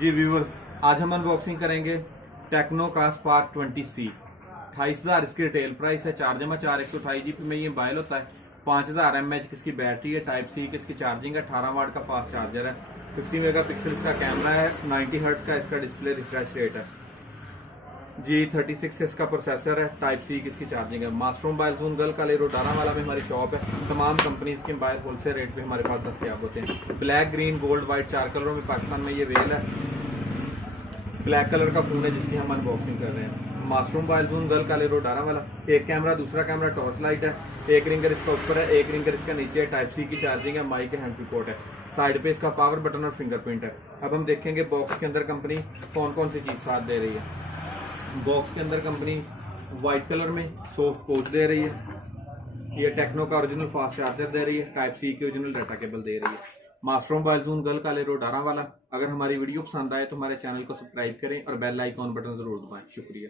जी viewers, आज हम unboxing करेंगे टेक्नो का स्पार्क 20C। 28,000 इसकी रिटेल प्राइस है। 4x4 128 GB में ये मोबाइल होता है। 5000 mAh की इसकी बैटरी है। टाइप सी की इसकी चार्जिंग है। 18 वाट का फास्ट चार्जर है। 50 मेगापिक्सल इसका कैमरा है। 90 हर्ट्ज का इसका डिस्प्ले रिफ्रेश रेट है। G36 इसका प्रोसेसर है। टाइप सी की इसकी चार्जिंग है। मास्टर मोबाइल जोन गल काले रोड डारावाला में हमारी शॉप है। तमाम कंपनीज के मोबाइल होलसेल रेट पे हमारे पास दस्तियाब होते हैं। ब्लैक, ग्रीन, गोल्ड, व्हाइट 4 कलरों में पाकिस्तान में ये वेल है। ब्लैक कलर का फोन है जिसकी हम अनबॉक्सिंग कर रहे हैं। मास्टर मोबाइल जोन गल काले रोड डारावाला। एक कैमरा, दूसरा कैमरा टॉर्च लाइट है। एक रिंगर इसका ऊपर है, एक रिंगर इसका नीचे है। टाइप सी की चार्जिंग है। माइक है, हैंड पोर्ट है। साइड पे इसका पावर बटन और फिंगरप्रिंट है। अब हम देखेंगे बॉक्स के अंदर कंपनी कौन कौन सी चीज साथ दे रही है। बॉक्स के अंदर कंपनी व्हाइट कलर में सॉफ्ट कोच दे रही है। ये टेक्नो का ओरिजिनल फास्ट चार्जर दे रही है। टाइप सी की ओरिजिनल डाटा केबल दे रही है। मास्टर मोबाइल जोन गल काले रोड डारावाला। अगर हमारी वीडियो पसंद आए तो हमारे चैनल को सब्सक्राइब करें और बेल आइकॉन बटन जरूर दबाएं। शुक्रिया।